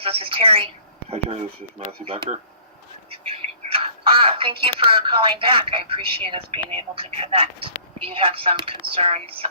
Solutions. This is Terri. Hi, Terri. This is Matthew Becker. Thank you for calling back. I appreciate us being able to connect. You had some concerns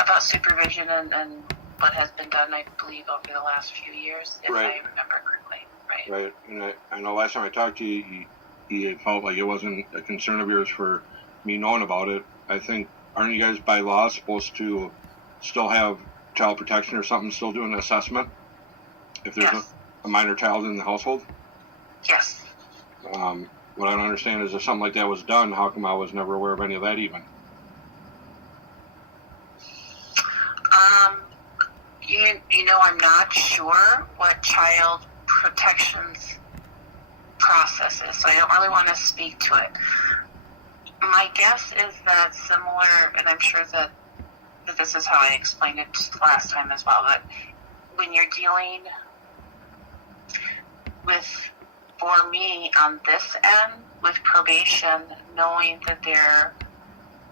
about supervision and what has been done, I believe, over the last few years, if I remember correctly. Right. And I know last time I talked to you, you felt like it wasn't a concern of yours for me knowing about it. I think, aren't you guys by law supposed to still have child protection or something, still do an assessment if there's a minor child in the household? Yes. What I don't understand is if something like that was done, how come I was never aware of any of that even? I'm not sure what child protection's process is, so I don't really want to speak to it. My guess is that similar, and I'm sure that this is how I explained it last time as well, but when you're dealing with, for me, on this end, with probation, knowing that there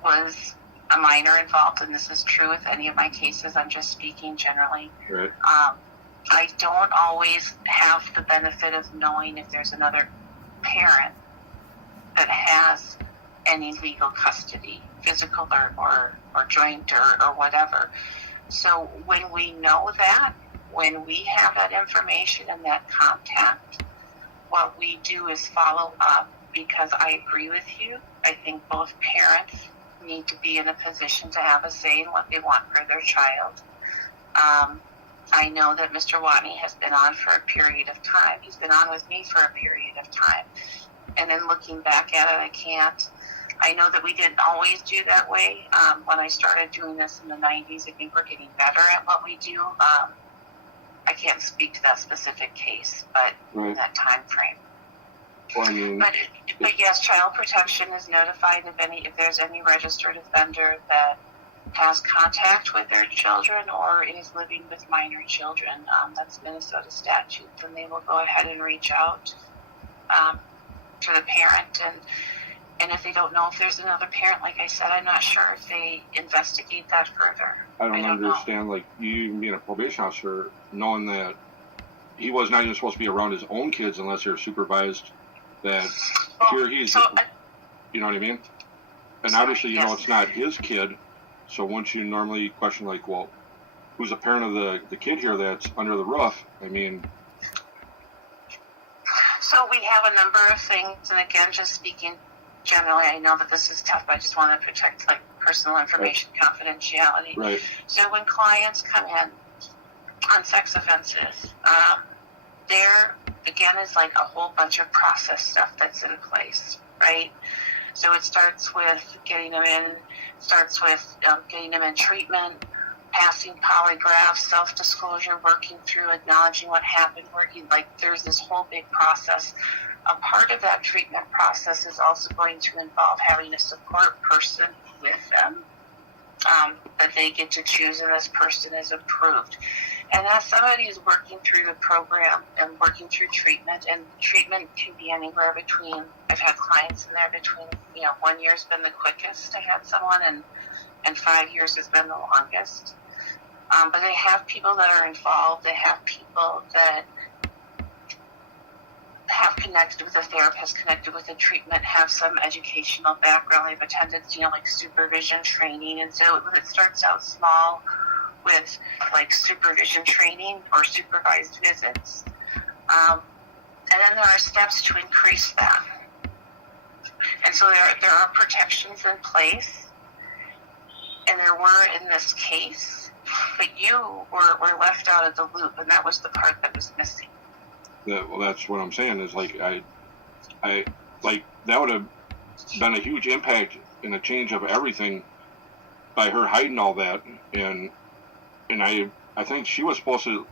was a minor involved, and this is true with any of my cases, I'm just speaking generally. Right. I don't always have the benefit of knowing if there's another parent that has any legal custody, physical or joint or whatever. So when we know that, when we have that information and that contact, what we do is follow up, because I agree with you. I think both parents need to be in a position to have a say in what they want for their child. I know that Mr. Watney has been on for a period of time. He's been on with me for a period of time. And then looking back at it, I know that we didn't always do that way. When I started doing this in the 90s, I think we're getting better at what we do. I can't speak to that specific case, but in that time frame. Well, but yes, child protection is notified if there's any registered offender that has contact with their children or is living with minor children. That's Minnesota statute. Then they will go ahead and reach out to the parent, and if they don't know if there's another parent, like I said, I'm not sure if they investigate that further. I don't understand, like, you even being a probation officer, knowing that he was not even supposed to be around his own kids unless they're supervised, that here he's, you know what I mean? And obviously, it's not his kid, so once you normally question, like, well, who's the parent of the kid here that's under the roof? I mean... So we have a number of things, and again, just speaking generally, I know that this is tough, but I just want to protect, like, personal information confidentiality. Right. So when clients come in on sex offenses, there, again, is like a whole bunch of process stuff that's in place, right? So it starts with getting them in treatment, passing polygraphs, self-disclosure, working through, acknowledging what happened, there's this whole big process. A part of that treatment process is also going to involve having a support person with them that they get to choose, and this person is approved. And as somebody is working through the program and working through treatment, and treatment can be anywhere between, I've had clients in there between, 1 year's been the quickest I had someone, and 5 years has been the longest. But they have people that are involved. They have people that have connected with a therapist, connected with the treatment, have some educational background. They've attended, like supervision training. And so it starts out small with like supervision training or supervised visits. And then there are steps to increase that. And so there are protections in place. And there were in this case, but you were left out of the loop, and that was the part that was missing. Well, that's what I'm saying, is like, I like, that would have been a huge impact in a change of everything by her hiding all that. And I think she was supposed to,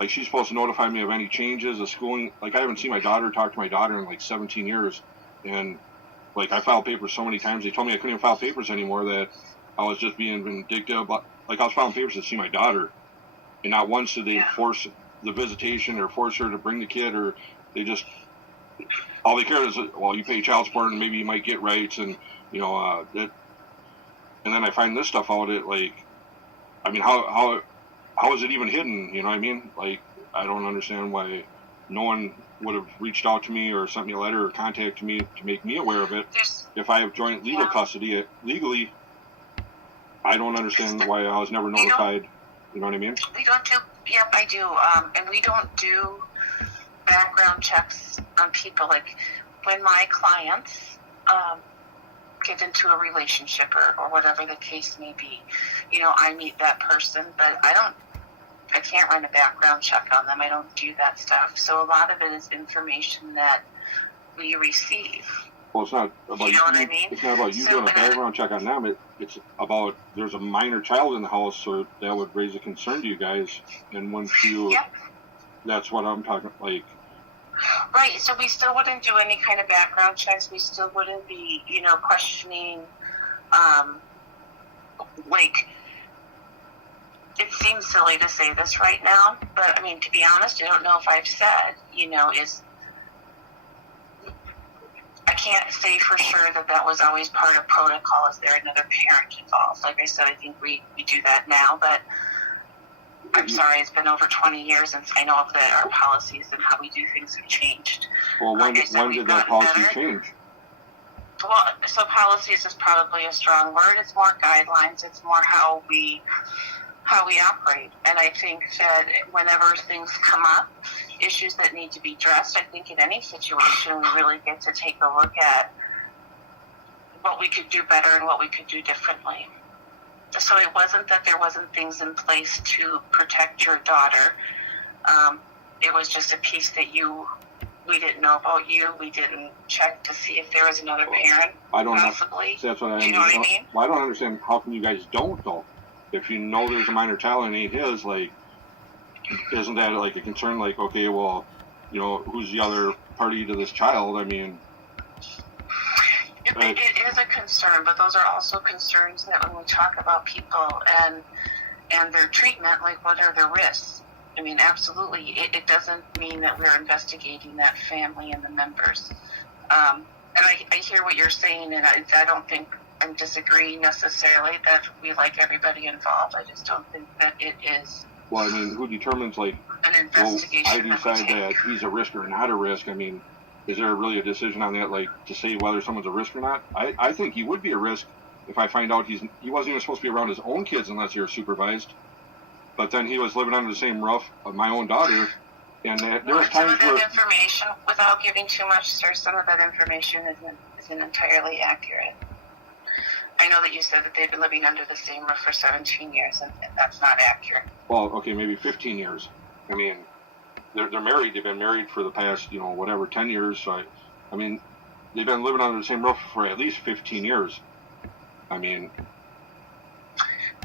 like, she's supposed to notify me of any changes of schooling. Like, I haven't seen talk to my daughter in like 17 years. And like, I filed papers so many times. They told me I couldn't even file papers anymore, that I was just being vindictive. But like, I was filing papers to see my daughter, and not once did they force the visitation or force her to bring the kid, or they just, all they care is, well, you pay child support and maybe you might get rights, and that. And then I find this stuff out. It, like, I mean, how how is it even hidden? You know what I mean? Like, I don't understand why no one would have reached out to me or sent me a letter or contacted me to make me aware of it. If I have joint legal custody legally, I don't understand why I was never notified. You know what I mean? We don't do. Yep, I do. And we don't do background checks on people. Like when my clients get into a relationship or whatever the case may be, I meet that person, but I can't run a background check on them. I don't do that stuff. So a lot of it is information that we receive. Well, it's not about you know what I mean? It's not about you doing a background check on them. It's about there's a minor child in the house, so that would raise a concern to you guys. And once you, that's what I'm talking like. Right. So we still wouldn't do any kind of background checks. We still wouldn't be, questioning, like. It seems silly to say this right now, but I mean, to be honest, I don't know if I've said, I can't say for sure that was always part of protocol. Is there another parent involved? Like I said, I think we do that now, but I'm sorry, it's been over 20 years since I know that our policies and how we do things have changed. Well, when did that policy change? Well, so policies is probably a strong word. It's more guidelines. It's more how we operate. And I think that whenever things come up, issues that need to be addressed, I think in any situation we really get to take a look at what we could do better and what we could do differently. So it wasn't that there wasn't things in place to protect your daughter. It was just a piece that we didn't know about you. We didn't check to see if there was another parent. I don't possibly. That's what you know what I mean? Well, I don't understand how come you guys don't though. If you know there's a minor child and it ain't his, like, isn't that like a concern? Like, okay, well, who's the other party to this child? I mean, it is a concern, but those are also concerns that when we talk about people and their treatment, like what are the risks? I mean, absolutely, it doesn't mean that we're investigating that family and the members. And I hear what you're saying, and I don't think I'm disagreeing necessarily that we like everybody involved. I just don't think that it is. Well, I mean, who determines, like, an investigation? I decide that he's a risk or not a risk. I mean, is there really a decision on that, like, to say whether someone's a risk or not? I think he would be a risk if I find out he wasn't even supposed to be around his own kids unless they were supervised. But then he was living under the same roof of my own daughter. And there was times where information, without giving too much, sir, some of that information isn't entirely accurate. I know that you said that they've been living under the same roof for 17 years, and that's not accurate. Well, okay, maybe 15 years. I mean, they're married. They've been married for the past, 10 years. So I mean, they've been living under the same roof for at least 15 years. I mean.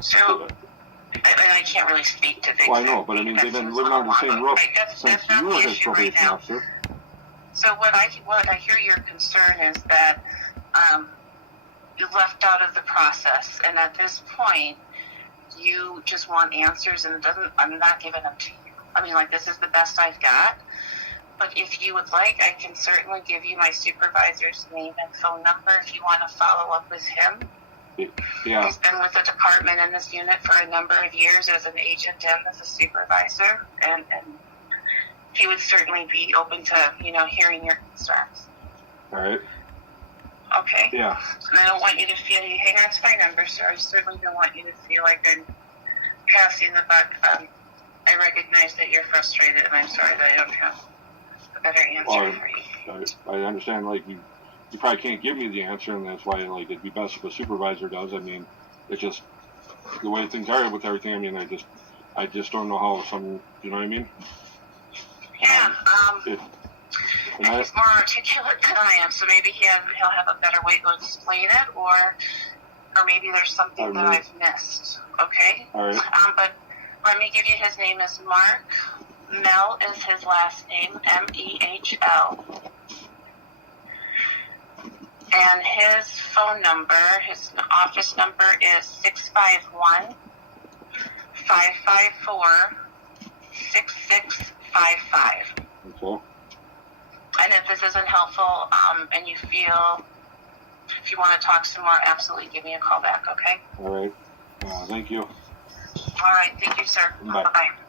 So, and I can't really speak to things. Well, I know, but I mean, they've been living under the same roof since you were his probation officer. So what I hear your concern is that you left out of the process, and at this point, you just want answers, and I'm not giving them to you. I mean, like, this is the best I've got, but if you would like, I can certainly give you my supervisor's name and phone number if you want to follow up with him. Yeah. He's been with the department in this unit for a number of years as an agent and as a supervisor, and he would certainly be open to, hearing your concerns. All right. Okay. Yeah. And I don't want you to feel, hey, that's my number, sir. I certainly don't want you to feel like I'm passing the buck. I recognize that you're frustrated, and I'm sorry that I don't have a better answer for you. I understand, like, you probably can't give me the answer, and that's why, like, it'd be best if a supervisor does. I mean, it's just the way things are with everything. I mean, I just don't know how some, you know what I mean? Yeah. And he's more articulate than I am, so maybe he'll have a better way to explain it, or maybe there's something that I've missed. Okay. All right. But let me give you his name is Mark. Mel is his last name, Mehl. And his phone number, his office number is 651-554-6655. Okay. And if this isn't helpful, and you feel, if you want to talk some more, absolutely give me a call back, okay? All right. Thank you. All right, thank you, sir. Bye. Bye-bye.